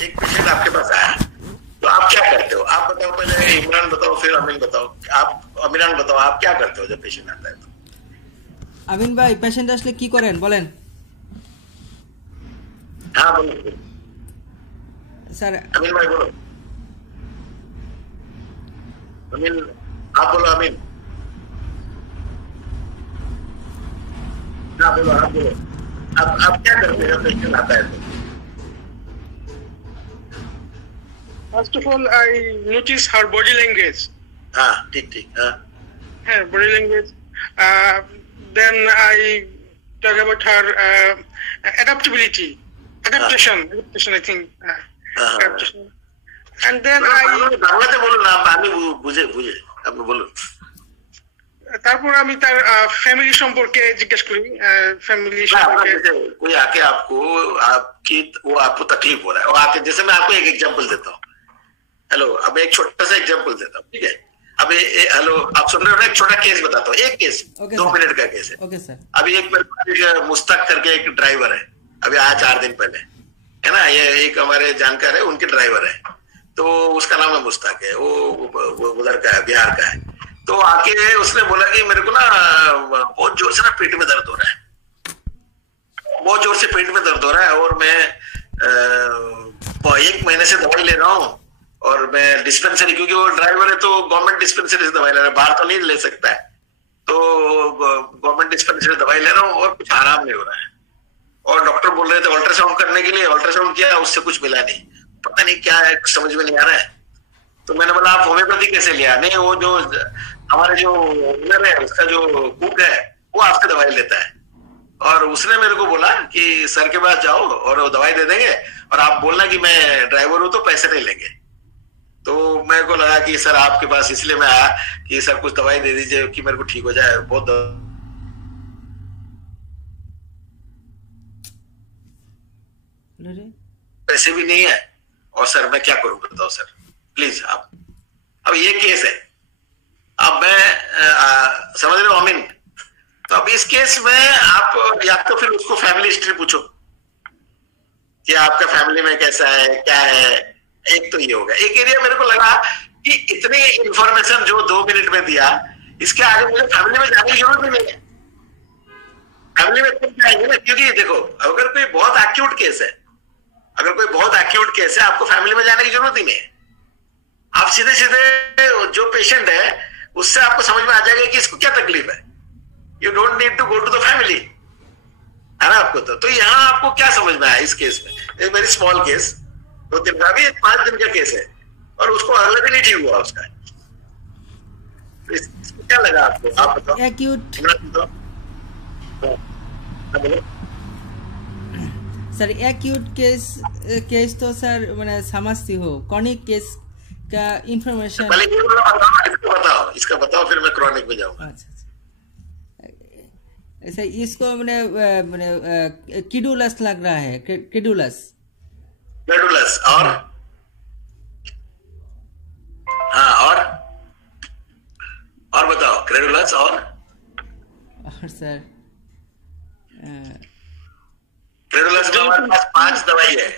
एक पेशेंट आपके पास आया, तो आप क्या करते हो? आप बताओ पहले, इमरान बताओ, फिर अमीन बताओ। आप इमरान बताओ, आप क्या करते हो जब पेशेंट आता है तो? আমিন ভাই পেশেন্ট আসলে কি করেন বলেন हाँ बोलो স্যার। अमीन भाई, बोलो अमीन, आप बोलो अमीन। हाँ बोलो, आप बोलो। आप क्या करते हो जब पेशेंट आता है तो? First of all, I notice her body language. हाँ ठीक ठीक, हाँ Her body language. Then I talk about her adaptability, adaptation, I think. Adaptation. And then বাংলাতে বলুন না, আমি বুঝে আপনি বলুন। তারপর আমি তার ফ্যামিলি সম্পর্কে জিজ্ঞেস করি, ফ্যামিলি সম্পর্কে। कोई आके आपको तकलीफ हो रहा है, और आके, जैसे मैं आपको एक एग्जांपल देता हूँ। हेलो, अब एक छोटा सा एग्जांपल देता हूँ, ठीक है? अब हेलो, आप सुन रहे हो ना? एक छोटा केस बताता हूँ, एक केस 2 मिनट का केस है। Okay sir. अभी एक मुस्तक करके एक ड्राइवर है, अभी आया 4 दिन पहले, है ना? ये एक हमारे जानकार है, उनके ड्राइवर है, तो उसका नाम है मुस्तक है, वो उधर का है, बिहार का है। तो आके उसने बोला कि मेरे को ना बहुत जोर से ना पेट में दर्द हो रहा है, बहुत जोर से पेट में दर्द हो रहा है, और मैं 1 महीने से दवाई ले रहा हूँ, और मैं डिस्पेंसरी, क्योंकि वो ड्राइवर है तो गवर्नमेंट डिस्पेंसरी से दवाई ले रहा है, बाहर तो नहीं ले सकता है, तो गवर्नमेंट डिस्पेंसरी से दवाई ले रहा हूँ और कुछ आराम नहीं हो रहा है। और डॉक्टर बोल रहे थे अल्ट्रासाउंड करने के लिए, अल्ट्रासाउंड किया, उससे कुछ मिला नहीं, पता नहीं क्या है, समझ में नहीं आ रहा है। तो मैंने बोला आप होम्योपैथी कैसे लिया? नहीं, वो जो हमारे जो ओनर है, उसका जो कुक है, वो आपसे दवाई लेता है, और उसने मेरे को बोला कि सर के पास जाओ और वो दवाई दे देंगे, और आप बोलना कि मैं ड्राइवर हूं तो पैसे नहीं लेंगे। तो मेरे को लगा कि सर आपके पास इसलिए मैं आया कि सर कुछ दवाई दे दीजिए कि मेरे को ठीक हो जाए, बहुत पैसे भी नहीं है, और सर मैं क्या करूं बताओ सर, प्लीज आप। अब ये केस है, अब मैं समझ रहे हो अमीन? तो अब इस केस में आप या तो फिर उसको फैमिली हिस्ट्री पूछो कि आपका फैमिली में कैसा है, क्या है। एक तो ये होगा। एक एरिया मेरे को लगा कि इतनी इंफॉर्मेशन जो 2 मिनट में दिया, इसके आगे मुझे फैमिली में जाने की जरूरत ही नहीं है। फैमिली में क्यों जाएंगे ना? क्योंकि देखो, अगर कोई बहुत एक्यूट केस है, आपको फैमिली में जाने की जरूरत ही नहीं है। आप सीधे सीधे जो पेशेंट है उससे आपको समझ में आ जाएगा कि इसको क्या तकलीफ है। You don't need to go to the family, है ना? आपको तो यहाँ आपको क्या समझ में आया इस केस में? एक वेरी स्मॉल केस, 2 दिन का भी 5 दिन का केस है, और उसको अगले दिन ही ठीक हुआ उसका। इसको क्या लगा आपको? आप बताओ। एक्यूट सर, एक्यूट केस तो सर मैंने समझती हो, क्रॉनिक केस का इंफॉर्मेशन पहले इसका बताओ, फिर मैं क्रॉनिक में जाऊंगा। अच्छा, ऐसा इसको मैंने किडुलस लग रहा है, किडुलस और हाँ, और बताओ, क्रेडुलस और सर क्रेडुलस में हमारे पास 5 दवाई है।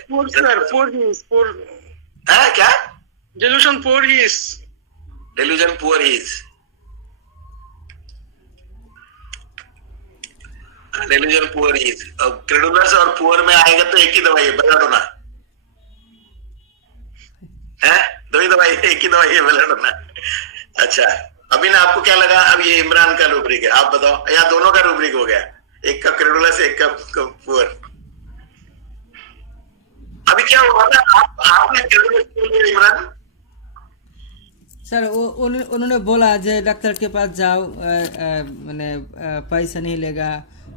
क्या? Delusion poor he is. अब क्रेडुलस और पुअर में आएगा तो एक ही दवाई है, बेलाडोना है। 2 ही दवाई, एक ही दवाई है, बेलाडोना। अच्छा, अभी ना आपको क्या लगा? अब ये इमरान का रूब्रिक है, आप बताओ, या दोनों का रूब्रिक हो गया, एक का क्रेडुलस, एक का पुअर। अभी क्या हुआ ना, आपने क्रेडुलस बोल दिया इमरान सर। उन्होंने बोला जे डॉक्टर के पास जाओ, मैंने पैसा नहीं लेगा।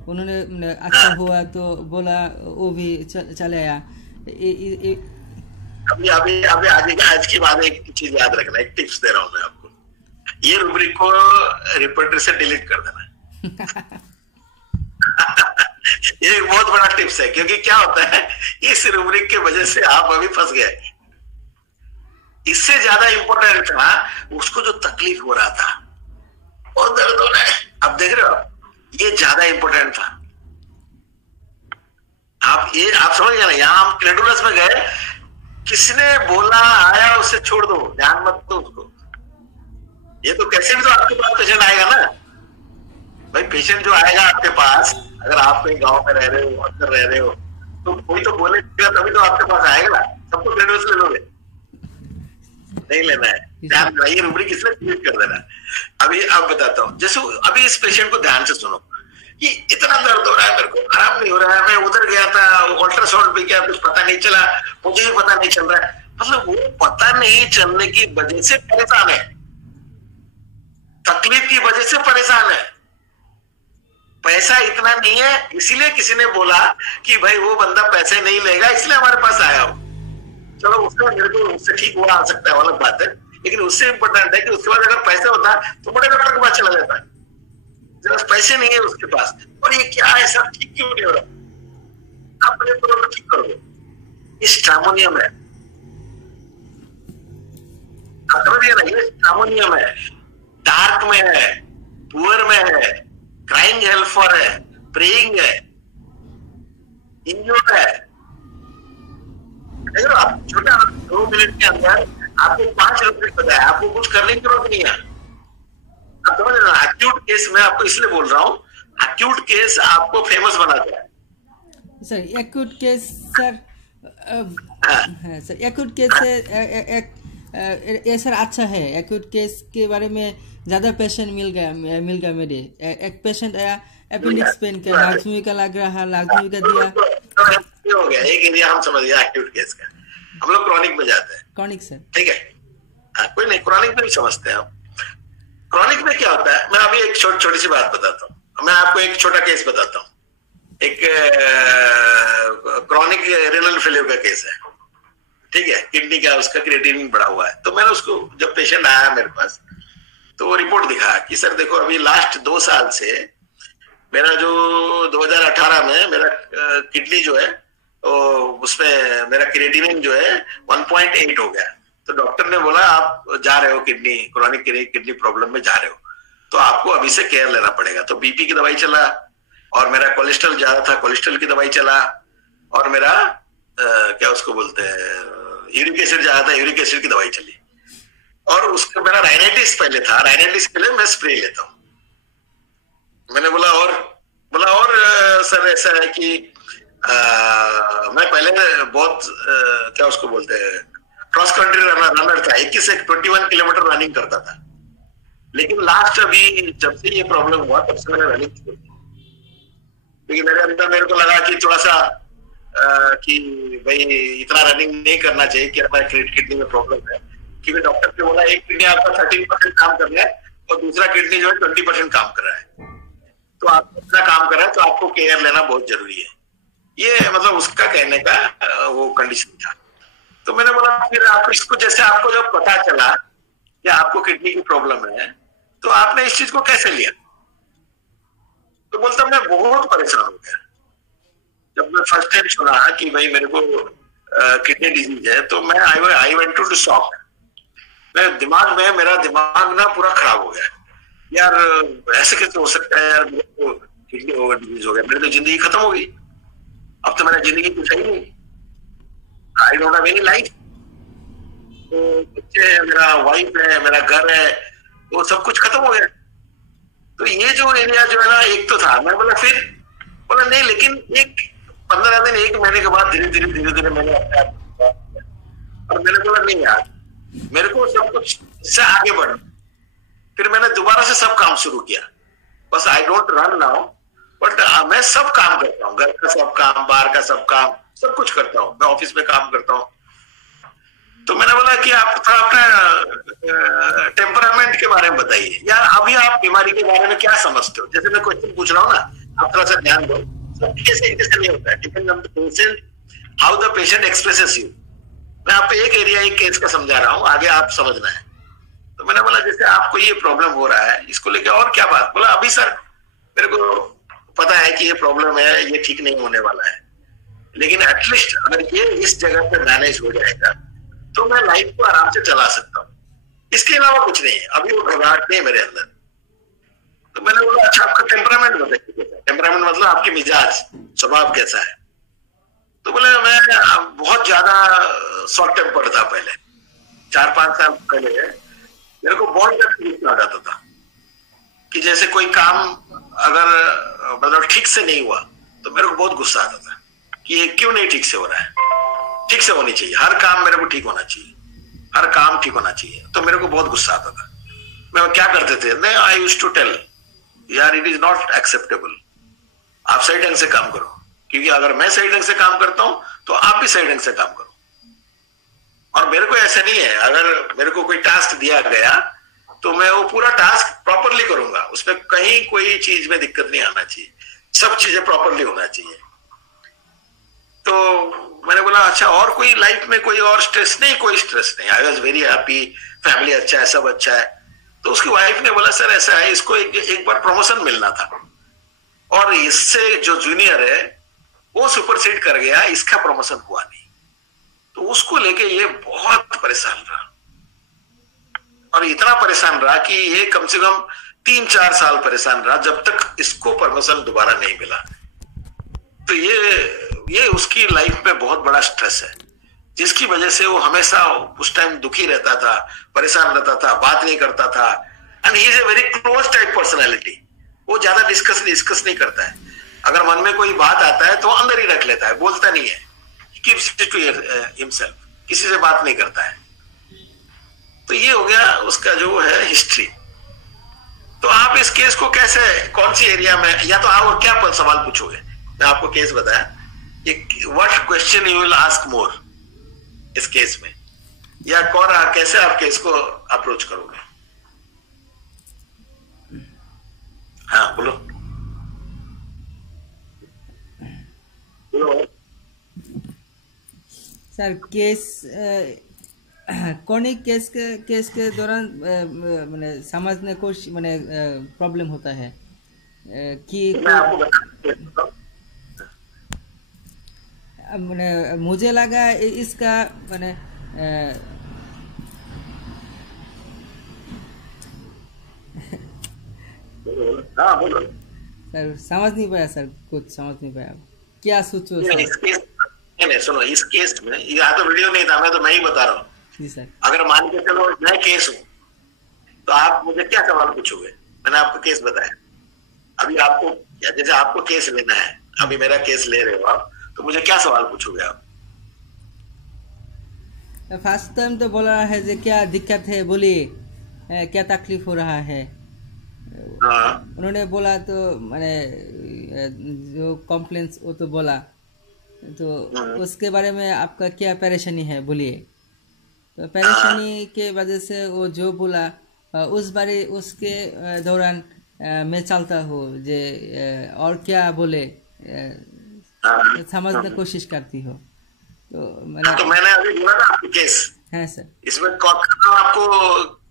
उन्होंने अच्छा हुआ तो बोला वो भी चले आया। अभी आज की बात एक चीज याद रखना, एक टिप्स दे रहा हूं मैं आपको। ये रूब्रिक को रिपोर्टर से डिलीट कर देना। ये एक बहुत बड़ा टिप्स है, क्योंकि क्या होता है, इस रूब्रिक के वजह से आप अभी फंस गए। इससे ज्यादा इंपॉर्टेंट था उसको जो तकलीफ हो रहा था और दर्द हो रहा है, अब देख रहे हो, ये ज्यादा इंपॉर्टेंट था। आप समझ गए ना? यहाँ हम क्रेडुलस में गए, किसने बोला आया उसे छोड़ दो, ध्यान मत दो उसको। ये तो कैसे भी तो आपके पास पेशेंट आएगा ना भाई। पेशेंट जो आएगा आपके पास, अगर आप कहीं गांव में रह रहे हो, अंदर रह रहे हो, तो कोई तो बोलेगा तभी तो आपके पास आएगा। सबको एडवांस ले लोगे? नहीं लेना है। ध्यान, ये रूब्रिक इसलिए क्लियर कर देना। अभी अब बताता हूँ, जैसे अभी इस पेशेंट को ध्यान से सुनो कि इतना दर्द हो रहा है, मेरे को आराम नहीं हो रहा है, मैं उधर गया था, अल्ट्रासाउंड भी किया, कुछ पता नहीं चला, मुझे भी पता नहीं चल रहा है। मतलब वो पता नहीं चलने की वजह से परेशान है, तकलीफ की वजह से परेशान है। पैसा इतना नहीं है, इसीलिए किसी ने बोला कि भाई वो बंदा पैसे नहीं लेगा, इसलिए हमारे पास आया हो। चलो उसका मेरे को उससे ठीक हुआ आ सकता है, अलग बात है, लेकिन उससे इम्पोर्टेंट है कि उसके बाद अगर पैसा होता तो बड़े डॉक्टर के पास चला जाता है। जरा पैसे नहीं है उसके पास, और ये क्या है सब ठीक क्यों नहीं हो रहा? आप बड़े तो ठीक कर दो। इस स्ट्रामोनियम है, ये स्ट्रामोनियम है, डार्क में है, पुअर में है, क्राइंग हेल्प फॉर है, प्रेइंग है, इंजोर्ड है। देखो आप छोटा 2 मिनट के अंदर आपको 5 रुपये पता है, आपको कुछ करने की जरूरत नहीं है। आप समझ रहे हो? एक्यूट केस मैं आपको इसलिए बोल रहा हूँ, एक्यूट केस आपको फेमस बनाता है सर। एक्यूट केस सर, हाँ सर, एक्यूट केस से ये सर अच्छा है। एक्यूट केस के बारे में ज्यादा पेशेंट मिल गया मेरे। एक पेशेंट आया अपेंडिक्स पेन का, लाजमी का लग रहा, लाजमी का दिया, हो गया एक एरिया हम समझ गया एक्यूट केस का। हम लोग क्रॉनिक में जाते हैं। क्रॉनिक सर, ठीक है, हाँ कोई नहीं, क्रॉनिक में भी समझते हैं हम। क्रॉनिक में क्या होता है, मैं अभी एक छोटी सी बात बताता हूँ। मैं आपको एक छोटा केस बताता हूँ। एक क्रॉनिक रेनल फेलियर का केस है, ठीक है, किडनी का, उसका क्रिएटिनिन बढ़ा हुआ है। तो मैंने उसको, जब पेशेंट आया मेरे पास, तो वो रिपोर्ट दिखा कि सर देखो अभी लास्ट 2 साल से मेरा जो 2018 में मेरा किडनी जो है उसमें मेरा क्रिएटिनिन जो है 1.8 हो गया। तो डॉक्टर ने बोला आप जा रहे हो क्रॉनिक किडनी प्रॉब्लम में जा रहे हो, तो आपको अभी से केयर लेना पड़ेगा। तो बीपी की दवाई चला, और मेरा कोलेस्ट्रॉल ज्यादा था, कोलेस्ट्रॉल की दवाई चला, और मेरा क्या उसको बोलते हैं, यूरिक एसिड ज्यादा था, यूरिक एसिड की दवाई चली। और उसका मेरा राइनाइटिस पहले था, राइनाइटिस के लिए मैं स्प्रे लेता हूँ। मैंने बोला और सर ऐसा है कि मैं पहले बहुत क्या उसको बोलते हैं, क्रॉस कंट्री रनर था, 21 से 21 किलोमीटर रनिंग करता था। लेकिन लास्ट अभी जब से ये प्रॉब्लम हुआ तब से मैंने रनिंग छोड़ दी, क्योंकि मेरे अंदर मेरे को लगा कि थोड़ा सा कि भाई इतना रनिंग नहीं करना चाहिए, कि हमारे किडनी में प्रॉब्लम है। क्योंकि डॉक्टर ने बोला एक किडनी आपका 13% काम कर रहा है और दूसरा किडनी जो है 20% काम कर रहा है, तो आप इतना काम कर रहा है तो आपको केयर लेना बहुत जरूरी है। ये मतलब उसका कहने का वो कंडीशन था। तो मैंने बोला फिर आप इसको, जैसे आपको जब पता चला कि आपको किडनी की प्रॉब्लम है, तो आपने इस चीज को कैसे लिया? तो बोलता मैं बहुत परेशान हो गया जब मैं फर्स्ट टाइम सुना कि भाई मेरे को किडनी डिजीज है। तो मैं आई वेंट टू शॉक। मेरा दिमाग ना पूरा खराब हो गया। यार ऐसे कैसे हो सकता है यार, मेरे को किडनी ओवर डिजीज हो गया, मेरी तो जिंदगी खत्म हो गई। अब तो मेरा जिंदगी कुछ है ही नहीं, I don't have any life. तो बच्चे है, मेरा वाइफ है, मेरा घर है, वो सब कुछ खत्म हो गया। तो ये जो एरिया जो है ना, एक तो था। मैं बोला नहीं, लेकिन एक 15 दिन 1 महीने के बाद धीरे धीरे मैंने अपने आप, और मैंने बोला नहीं यार, मेरे को सब कुछ से आगे बढ़ना। फिर मैंने दोबारा से सब काम शुरू किया। बस I don't run now, but मैं सब काम करता हूँ, घर का सब काम, बाहर का सब काम, सब कुछ करता हूँ। मैं ऑफिस में काम करता हूँ। तो मैंने बोला कि आप थोड़ा अपना टेम्परामेंट के बारे में बताइए यार, अभी आप बीमारी के बारे में क्या समझते हो? जैसे मैं क्वेश्चन पूछ रहा हूँ ना, आप थोड़ा सा ध्यान दो। सब कैसे नहीं होता है, depend on the patient, how the patient expresses you. मैं आपको एक एरिया, एक केस का समझा रहा हूँ, आगे आप समझना है। तो मैंने बोला जैसे आपको ये प्रॉब्लम हो रहा है, इसको लेके और क्या बात? बोला अभी सर मेरे को पता है कि ये प्रॉब्लम है, ये ठीक नहीं होने वाला है, लेकिन एटलीस्ट अगर ये इस जगह पे मैनेज हो जाएगा तो मैं लाइफ को आराम से चला सकता हूँ। इसके अलावा कुछ नहीं है, अभी वो घबराहट नहीं है मेरे अंदर। तो मैंने बोला अच्छा आपका टेम्परामेंट बताइए। टेम्परामेंट मतलब आपकी मिजाज, स्वभाव कैसा है? तो बोले मैं बहुत ज्यादा शॉर्ट टेम्पर था पहले, 4-5 साल पहले मेरे को बहुत ज्यादा गुस्सा आ जाता था कि जैसे कोई काम अगर मतलब ठीक से नहीं हुआ तो मेरे को बहुत गुस्सा आता था कि ये क्यों नहीं ठीक से हो रहा है, ठीक से होनी चाहिए, हर काम मेरे को ठीक होना चाहिए, हर काम ठीक होना चाहिए। तो मेरे को बहुत गुस्सा आता था। मैं क्या करते थे, नहीं आई यूज्ड टू टेल यार इट इज नॉट एक्सेप्टेबल, आप सही ढंग से काम करो, क्योंकि अगर मैं सही ढंग से काम करता हूं तो आप भी सही ढंग से काम करो। और मेरे को ऐसा नहीं है, अगर मेरे को कोई टास्क दिया गया तो मैं वो पूरा टास्क प्रॉपरली करूंगा, उसमें कहीं कोई चीज में दिक्कत नहीं आना चाहिए, सब चीजें प्रॉपरली होना चाहिए। तो मैंने बोला अच्छा और कोई लाइफ में कोई और स्ट्रेस नहीं, कोई स्ट्रेस नहीं, I was very happy, family अच्छा है, सब अच्छा है। तो उसकी वाइफ ने बोला सर ऐसा है, इसको एक बार प्रमोशन मिलना था और इससे जो जूनियर है वो सुपरसीड कर गया, इसका प्रमोशन हुआ नहीं। तो उसको लेके ये बहुत परेशान रहा और इतना परेशान रहा कि ये कम से कम 3-4 साल परेशान रहा जब तक इसको प्रमोशन दोबारा नहीं मिला। तो ये उसकी लाइफ में बहुत बड़ा स्ट्रेस है, जिसकी वजह से वो हमेशा उस टाइम दुखी रहता था, परेशान रहता था, बात नहीं करता था। And he is a very close type personality, वो ज्यादा डिस्कस नहीं करता है। अगर मन में कोई बात आता है तो अंदर ही रख लेता है, बोलता नहीं है, कीप्स इट टू हिमसेल्फ, किसी से बात नहीं करता है। तो ये हो गया उसका जो है हिस्ट्री। तो आप इस केस को कैसे, कौन सी एरिया में, या तो आप क्या सवाल पूछोगे, मैं आपको केस बताया, what question you will ask more इस केस में, या कैसे आप केस को अप्रोच करोगे? हाँ बोलो बोलो। सर केस कौन केस के दौरान मैंने समझने को मैंने प्रॉब्लम होता है कि मैंने मुझे लगा इसका मैंने हाँ बोलो सर, समझ नहीं पाया सर, कुछ समझ नहीं पाया, क्या सोचो सर? नहीं सुनो, इस केस में यहाँ तो वीडियो नहीं था, मैं ही बता रहा हूँ जी सर। अगर मान के चलो मैं केस हूँ तो आप मुझे क्या सवाल पूछोगे? मैंने आपको केस बताया, अभी आपको जैसे आपको केस लेना है, अभी मेरा केस ले रहे हो आप, तो मुझे क्या सवाल पूछोगे आप? फर्स्ट टाइम तो बोला है जो क्या दिक्कत है, बोलिए क्या तकलीफ हो रहा है। हाँ। उन्होंने बोला तो मैंने जो कॉम्प्लेंस वो तो बोला, तो उसके बारे में आपका क्या परेशानी है बोलिए। तो परेशानी के वजह से वो जो बोला उस बारे उसके दौरान मैं चलता हूँ जे और क्या बोले समझने की कोशिश करती हो। तो मैंने अभी बोला ना आपको केस है सर, इसमें आपको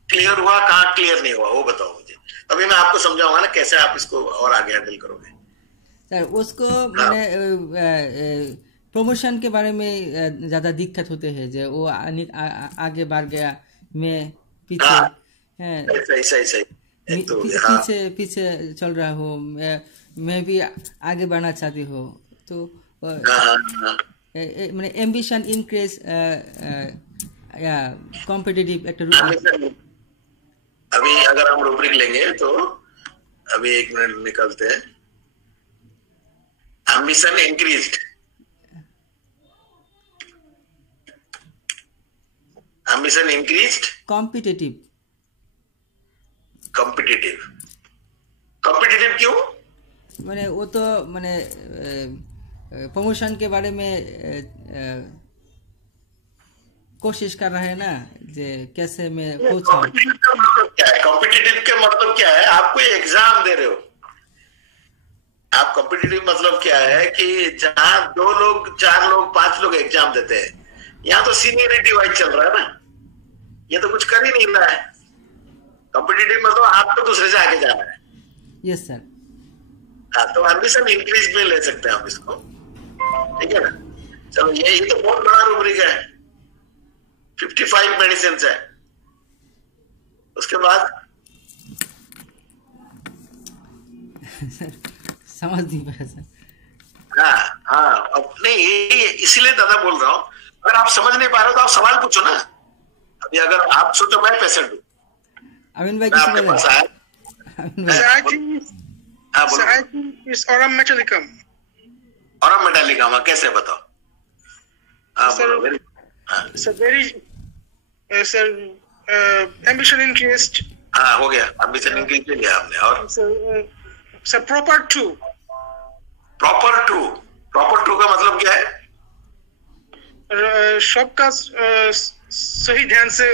क्लियर हुआ, कहाँ क्लियर नहीं हुआ वो बताओ मुझे, तभी मैं आपको समझाऊंगा ना कैसे आप इसको और आगे हैंडल करोगे। सर उसको मैंने प्रमोशन के बारे में ज्यादा दिक्कत होते हैं जो वो आगे बढ़ गया, मैं पीछे सही पीछे चल रहा हूँ, मैं भी आगे बढ़ना चाहती हूँ। तो मैंने एम्बिशन इंक्रीज या कॉम्पिटिटिव एक अभी अगर हम रूब्रिक लेंगे तो अभी 1 मिनट निकलते हैं। Ambition increased, ambition increased, competitive क्यों? मैंने वो तो मैंने प्रमोशन के बारे में कोशिश कर रहा है ना, जे कैसे मैं कोच हूँ। कॉम्पिटिटिव के मतलब क्या है? आप कोई एग्जाम दे रहे हो, आप कॉम्पिटिटिव मतलब क्या है कि जहाँ 2 लोग 4 लोग 5 लोग एग्जाम देते हैं, यहाँ तो सीनियरिटी वाइज चल रहा है ना, ये तो कुछ कर ही नहीं रहा है। कॉम्पिटिटिव मतलब आप तो दूसरे से आगे जा रहे हैं। Yes sir. हाँ, तो एम्बिशन इंक्रीज में ले सकते हैं हम इसको, ठीक है ना। चलो ये तो बहुत बड़ा रूब्रिक है, 55 मेडिसिन है। उसके बाद समझ नहीं पाया सर। हाँ हाँ, अब नहीं ये इसीलिए दादा बोल रहा हूँ, अगर आप समझ नहीं पा रहे हो तो आप सवाल पूछो ना। अभी अगर आप सोचो मैं पेशेंट हूँ, अमीन भाई मैं किसी आपके बोले पास आया, अमीन Sir, भाई I think हाँ sir, बोलो। I think it's Aurum Metallicum. और हम मेटालिका में कैसे बताओ? हाँ Sir, बोलो very- हाँ sir, very sir, ambition increased. हाँ, हो गया, एम्बिशन इंक्रीज ले लिया हमने। और Sir, proper two. Proper two का मतलब क्या है? सबका सही ध्यान से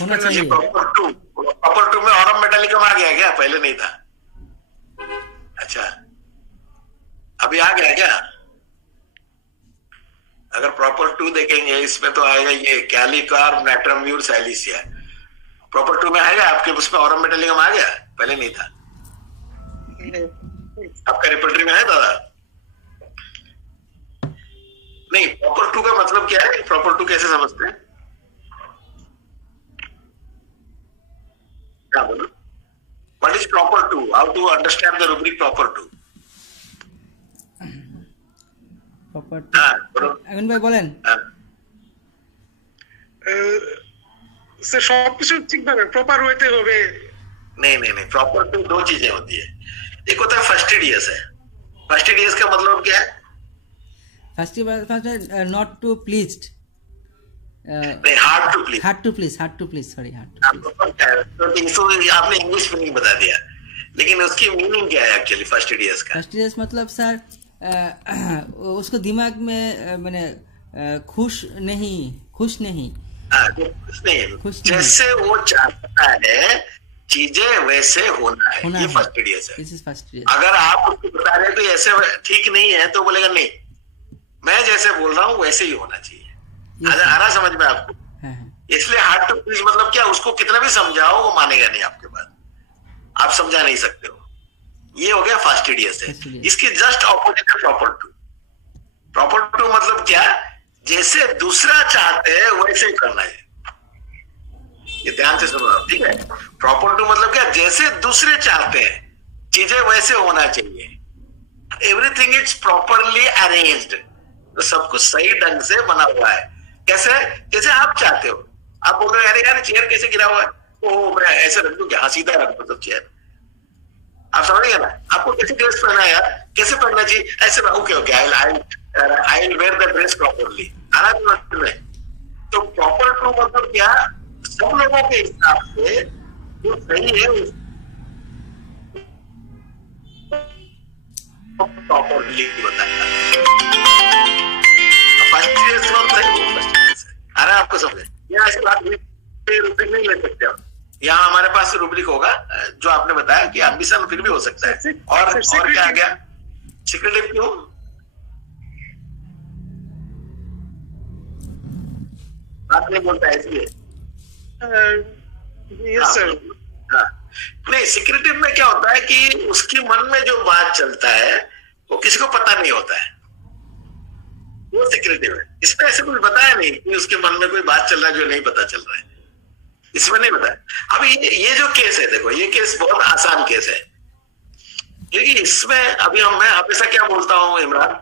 होना ये चाहिए। प्रॉपर टू में ऑरम मेटालिकम आ गया क्या? पहले नहीं था। अच्छा, अभी आ गया क्या? अगर प्रॉपर टू देखेंगे इसमें तो आएगा ये कैलिकार्ब नाइट्रम्यूर सैलिसिया। प्रॉपर टू में आएगा आपके, उसमें ऑरम मेटालिकम आ गया, पहले नहीं था। आपका रिपोर्टरी में है दादा? नहीं, प्रॉपर टू का मतलब क्या है? प्रॉपर टू कैसे समझते हैं? क्या बोलो? What is proper two? How to understand the rubric proper two? Property हाँ, बोलो। আমিন ভাই বলেন। हाँ, স্যার সবকিছু ঠিকভাবে প্রপার হইতে হবে। नहीं, प्रॉपर टू दो चीजें होती है। एक होता है फर्स्टिडियस है। फर्स्टिडियस का मतलब क्या है? फर्स्ट नॉट टू प्लीज्ड, नहीं, hard to please. Hard to please sorry hard आपको पता है, तो इसको आपने इंग्लिश में नहीं बता दिया, लेकिन उसकी मीनिंग क्या है एक्चुअली फर्स्टिडियस का? फर्स्टिडियस मतलब सर उसको दिमाग में मैंने खुश नहीं कुछ नहीं, खुश नहीं। जैसे वो चाहता है चीजें वैसे होना है, ये फर्स्टिडियस है। This is fastidious. अगर आप उसको बता रहे हैं कि ऐसे ठीक नहीं है तो बोलेगा नहीं, मैं जैसे बोल रहा हूँ वैसे ही होना चाहिए। आ रहा समझ में आपको? इसलिए हार्ड टू प्लीज मतलब क्या? उसको कितना भी समझाओ वो मानेगा नहीं आपके बात, आप समझा नहीं सकते हो। ये हो गया फास्टिडियस है। इसके जस्ट ऑपोजिट है प्रॉपर टू। प्रॉपर टू मतलब क्या? जैसे दूसरा चाहते हैं वैसे ही करना है। ये ध्यान से सुनो आप, ठीक है? प्रॉपर टू मतलब क्या? जैसे दूसरे चाहते हैं चीजें वैसे होना चाहिए। एवरीथिंग इज प्रॉपरली अरेंज्ड, तो सब कुछ सही ढंग से बना हुआ है। कैसे? जैसे आप चाहते हो। आप बोल रहे हो अरे यार चेयर कैसे गिरा हुआ है, ओ मैं ऐसे रख दूं क्या? हाँ, सीधा रख दो तो चेयर। आप समझ गए ना? आपको कैसे ड्रेस पहना है यार, कैसे पहनना चाहिए? ऐसे okay I will where the dress properly. आराम में। तो प्रॉपर टू मतलब क्या? सब लोगों के हिसाब से जो सही है प्रॉपरली बताया। अरे आपको समझे? यहाँ ऐसी बात रूब्रिक नहीं ले सकते आप। यहाँ हमारे पास रूब्रिक होगा जो आपने बताया कि एम्बिशन फिर भी हो सकता है। और क्या आ गया? सिक्रेटिव क्यों? बात नहीं बोलता है इसलिए। Yes sir. हाँ, नहीं, सिक्रेटिव में क्या होता है कि उसके मन में जो बात चलता है वो किसी को पता नहीं होता है, वो सिक्रेटिव है। इसमें ऐसे कुछ बताया नहीं कि उसके मन में कोई बात चल रहा है जो नहीं पता चल रहा है, इसमें नहीं बताया। अभी ये जो केस है, देखो ये केस बहुत आसान केस है, क्योंकि इसमें अभी मैं हमेशा क्या बोलता हूँ इमरान,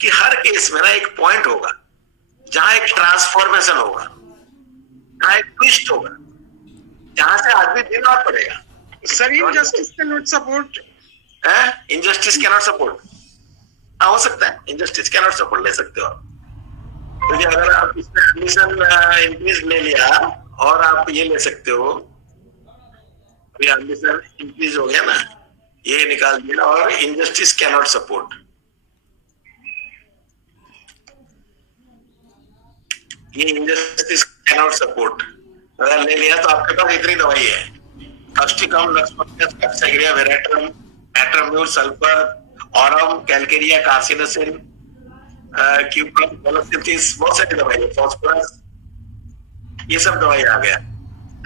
कि हर केस में ना एक पॉइंट होगा जहां एक ट्रांसफॉर्मेशन होगा, जहां एक ट्विस्ट होगा, जहां से आदमी बीमार पड़ेगा। Sir injustice cannot support. Injustice cannot support, हाँ हो सकता है इनजस्टिस कैन नॉट सपोर्ट ले सकते हो आप। क्योंकि अगर आप इसमें एडमिशन इंक्रीज ले लिया और आप ये ले सकते हो, अभी एडमिशन इंक्रीज हो गया ना, ये निकाल दिया और इनजस्टिस कैन नॉट सपोर्ट, ये इनजस्टिस कैन नॉट सपोर्ट अगर ले लिया तो आपके पास इतनी दवाई है, कास्टिकम, लक्समोनियस, कैप्साइग्रिया, वेरेट्रम, एट्राम्यूर, sulphur, aurum, calcarea, carcinosin, cuprum, colocynthis, बहुत सारी दवाई है, फॉस्फोरस, ये सब दवाई आ गया।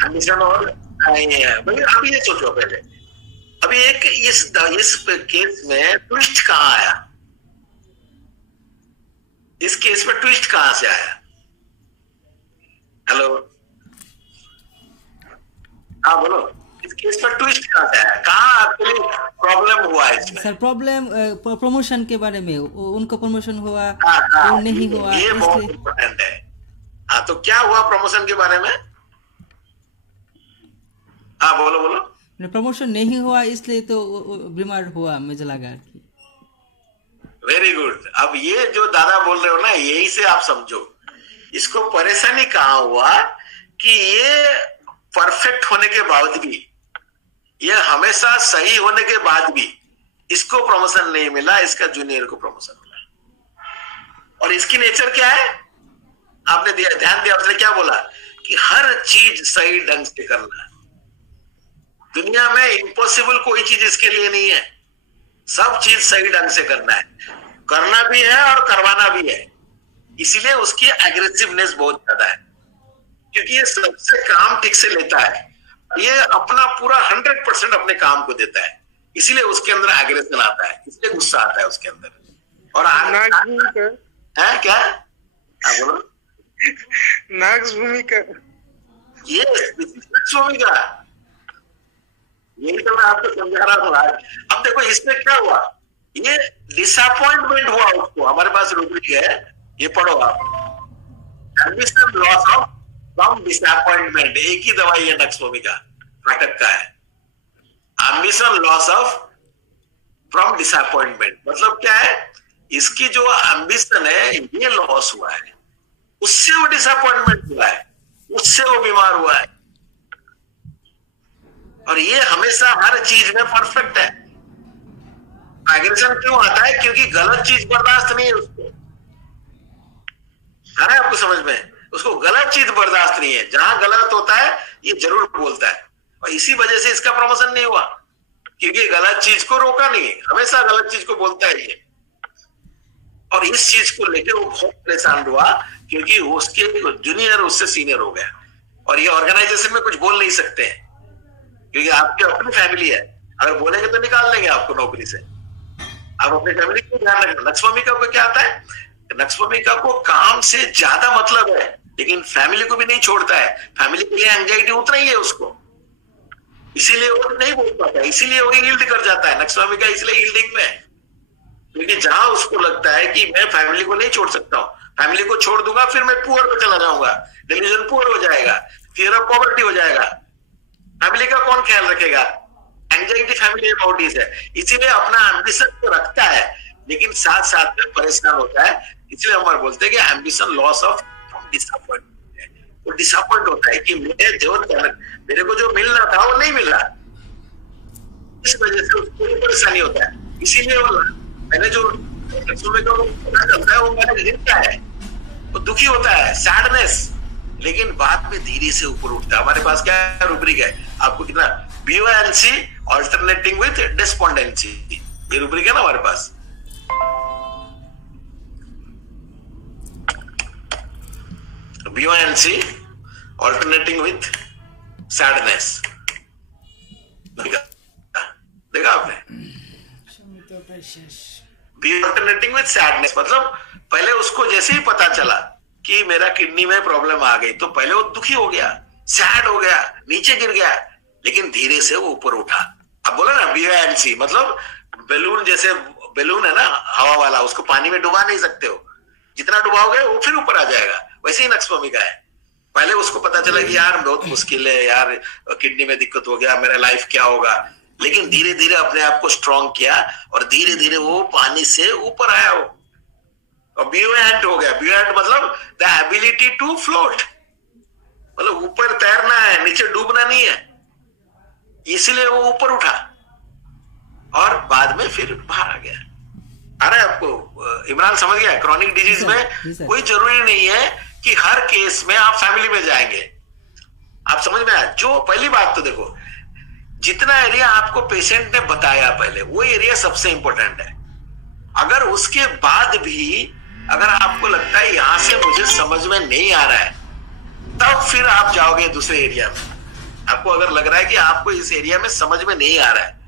एडमिशन और अभी ये सोचो पहले, अभी एक इस केस में ट्विस्ट कहाँ आया? इस केस में ट्विस्ट कहाँ से आया? हेलो, हाँ बोलो। इस इसमें ट्विस्ट कहाँ से है, कहाँ एक्चुअली प्रॉब्लम हुआ है इसमें? सर प्रॉब्लम प्रमोशन के बारे में, उनको प्रमोशन हुआ हाँ, वो नहीं हुआ ये बहुत इसलिए। इम्पोर्टेंट है। हाँ, तो क्या हुआ प्रमोशन के बारे में? हाँ, बोलो बोलो। प्रमोशन नहीं हुआ इसलिए तो वो बीमार हुआ, मुझे लगा कि। Very good. अब ये जो दादा बोल रहे हो ना, यही से आप समझो इसको परेशानी कहाँ हुआ कि ये परफेक्ट होने के बाद भी, ये हमेशा सही होने के बाद भी इसको प्रमोशन नहीं मिला, इसका जूनियर को प्रमोशन मिला। और इसकी नेचर क्या है, आपने ध्यान दिया, उसने क्या बोला कि हर चीज सही ढंग से करना। दुनिया में इम्पॉसिबल कोई चीज इसके लिए नहीं है, सब चीज सही ढंग से करना है, करना भी है और करवाना भी है। इसीलिए उसकी एग्रेसिवनेस बहुत ज्यादा है, क्योंकि ये सबसे काम ठीक से लेता है, ये अपना पूरा 100% अपने काम को देता है, इसीलिए उसके अंदर एग्रेशन आता है, इसलिए गुस्सा आता है उसके अंदर। और है क्या बोलो, नाग्स भूमिका, ये भूमिका, यही तो मैं आपको समझा रहा हूँ आज। अब देखो इसमें क्या हुआ, ये डिसअपॉइंटमेंट हुआ उसको। हमारे पास रूब्रिक है, ये पढ़ो आप, ambition loss of from disappointment. एक ही दवाई है नक्स भूमिका, नाटक का है। Ambition loss of from disappointment मतलब क्या है, इसकी जो एम्बिशन है ये लॉस हुआ है, उससे वो डिसअपॉइंटमेंट हुआ है, उससे वो बीमार हुआ है। और ये हमेशा हर चीज में परफेक्ट है। एग्रेशन क्यों आता है, क्योंकि गलत चीज बर्दाश्त नहीं है उसको। आ रहा है आपको समझ में, उसको गलत चीज बर्दाश्त नहीं है, जहां गलत होता है ये जरूर बोलता है। और इसी वजह से इसका प्रमोशन नहीं हुआ, क्योंकि गलत चीज को रोका नहीं, हमेशा गलत चीज को बोलता है ये। और इस चीज को लेके वो बहुत परेशान हुआ, क्योंकि उसके जूनियर उससे सीनियर हो गया। और ये ऑर्गेनाइजेशन में कुछ बोल नहीं सकते हैं, क्योंकि आपकी अपनी फैमिली है, अगर बोलेंगे तो निकाल देंगे आपको नौकरी से। आप अपनी फैमिली को ध्यान रखना। नक्स भूमिका को क्या आता है, नक्स भूमिका को काम से ज्यादा मतलब है, लेकिन फैमिली को भी नहीं छोड़ता है। फैमिली के लिए एंजाइटी उतना ही है उसको, इसीलिए वो नहीं बोल पाता, इसीलिए वो यील्ड कर जाता है। नक्स भूमिका इसलिए यील्डिंग में है, क्योंकि जहां उसको लगता है कि मैं फैमिली को नहीं छोड़ सकता हूँ, फैमिली को छोड़ दूंगा फिर मैं पुअर पे चला जाऊंगा, डिलीजन पुअर हो जाएगा, फियर ऑफ पॉवर्टी हो जाएगा, फैमिली का कौन ख्याल रखेगा। एंजाइटी फैमिली बॉडीज है, इसीलिए अपना एम्बिशन तो रखता है, लेकिन साथ साथ में परेशान होता है। इसलिए हम बोलते हैं कि एम्बिशन लॉस ऑफ डिसअपॉइंटमेंट है। वो डिसअपॉइंट होता है कि मेरे को जो मिलना था वो नहीं मिला, इस वजह से उसको परेशानी होता है। इसीलिए मैंने जो पता चलता है वो मैंने गिरता है, वो दुखी होता है, सैडनेस, लेकिन बाद में धीरे से ऊपर उठता है। हमारे पास क्या रूब्रिक है, आपको कितना, BONC ऑल्टरनेटिंग विद डिस्पोंडेंसी, ये रूब्रिक है ना हमारे पास। BONC ऑल्टरनेटिंग विद सैडनेस, देखा आपने, ऑल्टरनेटिंग विद सैडनेस मतलब पहले उसको जैसे ही पता चला कि मेरा किडनी में प्रॉब्लम आ गई, तो पहले वो दुखी हो गया, सैड हो गया, नीचे गिर गया, लेकिन धीरे से वो ऊपर उठा। अब बोला ना BONC मतलब बैलून, जैसे बैलून है ना हवा वाला, उसको पानी में डुबा नहीं सकते हो, जितना डुबाओगे वो फिर ऊपर आ जाएगा। वैसे ही नक्स भूमिका है, पहले उसको पता चला कि यार बहुत मुश्किल है, यार किडनी में दिक्कत हो गया, मेरा लाइफ क्या होगा, लेकिन धीरे धीरे अपने आप को स्ट्रॉन्ग किया और धीरे धीरे वो पानी से ऊपर आया वो, और buoyant हो गया। buoyant मतलब द एबिलिटी टू फ्लोट, मतलब ऊपर तैरना है, नीचे डूबना नहीं है, इसलिए वो ऊपर उठा और बाद में फिर बाहर आ गया। आ रहा है आपको इमरान, समझ गया। क्रॉनिक डिजीज में कोई जरूरी नहीं है कि हर केस में आप फैमिली में जाएंगे, आप समझ में आया। जो पहली बात तो देखो, जितना एरिया आपको पेशेंट ने बताया पहले, वो एरिया सबसे इंपॉर्टेंट है। अगर उसके बाद भी अगर आपको लगता है यहां से मुझे समझ में नहीं आ रहा है, तब फिर आप जाओगे दूसरे एरिया में। आपको अगर लग रहा है कि आपको इस एरिया में समझ में नहीं आ रहा है,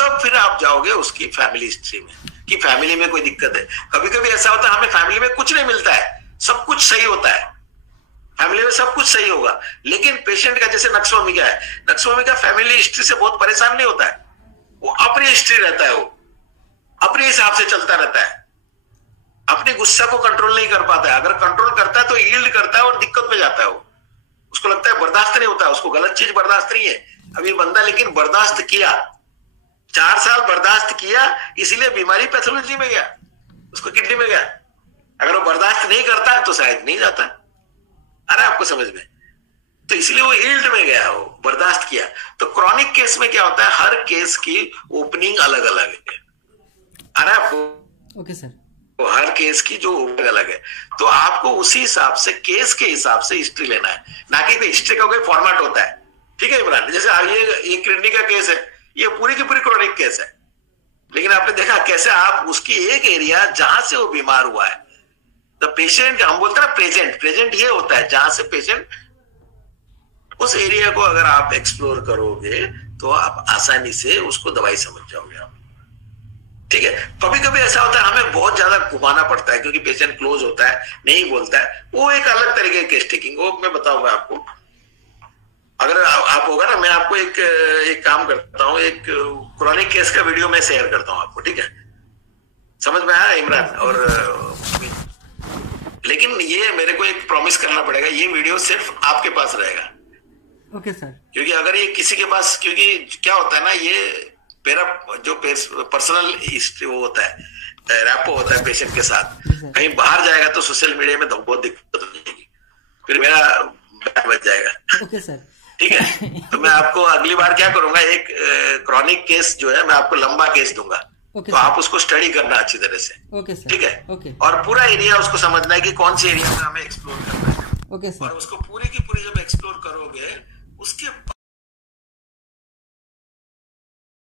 तब फिर आप जाओगे उसकी फैमिली हिस्ट्री में, कि फैमिली में कोई दिक्कत है। कभी कभी ऐसा होता है हमें फैमिली में कुछ नहीं मिलता है, सब कुछ सही होता है, फैमिली में सब कुछ सही होगा। लेकिन पेशेंट का जैसे नक्सवामी है, नक्सवामी का फैमिली हिस्ट्री से बहुत परेशान नहीं होता है, वो अपनी हिस्ट्री रहता है, वो अपने हिसाब से चलता रहता है, अपने गुस्सा को कंट्रोल नहीं कर पाता है। अगर कंट्रोल करता है तो यील्ड करता है और दिक्कत में जाता है, वो उसको लगता है बर्दाश्त नहीं होता है, उसको गलत चीज बर्दाश्त नहीं है। अब ये बंदा लेकिन बर्दाश्त किया, 4 साल बर्दाश्त किया, इसीलिए बीमारी पैथोलॉजी में गया, उसको किडनी में गया। अगर वो बर्दाश्त नहीं करता तो शायद नहीं जाता। आ रहा है आपको समझ में? तो इसलिए वो यील्ड में गया, वो बर्दाश्त किया। तो क्रॉनिक केस में क्या होता है, हर केस की ओपनिंग अलग अलग है। आ रहा है आपको? Okay sir. तो हर केस की जो अलग अलग है, तो आपको उसी हिसाब से केस के हिसाब से हिस्ट्री लेना है, ना कि हिस्ट्री का कोई फॉर्मेट होता है। ठीक है इमरान, जैसे ये किडनी का केस है, ये पूरी की पूरी क्रॉनिक केस है, लेकिन आपने देखा कैसे आप उसकी एक एरिया जहां से वो बीमार हुआ है, द पेशेंट, हम बोलते हैं ना प्रेजेंट ये होता है जहां से पेशेंट, उस एरिया को अगर आप एक्सप्लोर करोगे तो आप आसानी से उसको दवाई समझ जाओगे आप। ठीक है, कभी कभी ऐसा होता है हमें बहुत ज्यादा घुमाना पड़ता है क्योंकि पेशेंट क्लोज होता है, नहीं बोलता है, वो एक अलग तरीके की केस टेकिंग, वो मैं बताऊंगा आपको। अगर आप होगा ना, मैं आपको एक काम करता हूँ, एक क्रॉनिक केस का वीडियो मैं शेयर करता हूँ आपको, ठीक है? समझ में आया इमरान? और लेकिन ये मेरे को एक प्रॉमिस करना पड़ेगा, ये वीडियो सिर्फ आपके पास रहेगा। Okay sir. क्योंकि अगर ये किसी के पास, क्योंकि क्या होता है ना, ये मेरा जो पर्सनल हिस्ट्री वो होता है, रैपो होता है पेशेंट के साथ, कहीं बाहर जाएगा तो सोशल मीडिया में बहुत दिक्कत हो जाएगी, फिर मेरा बैग बच जाएगा। Okay sir. ठीक है, तो मैं आपको अगली बार क्या करूंगा, एक क्रॉनिक केस जो है मैं आपको लंबा केस दूंगा, तो आप उसको स्टडी करना अच्छी तरह से। Okay sir. ठीक है? ओके। और पूरा एरिया उसको समझना है कि कौन सी एरिया में हमें एक्सप्लोर करना है। Okay sir. और उसको पूरी की पूरी जब एक्सप्लोर करोगे उसके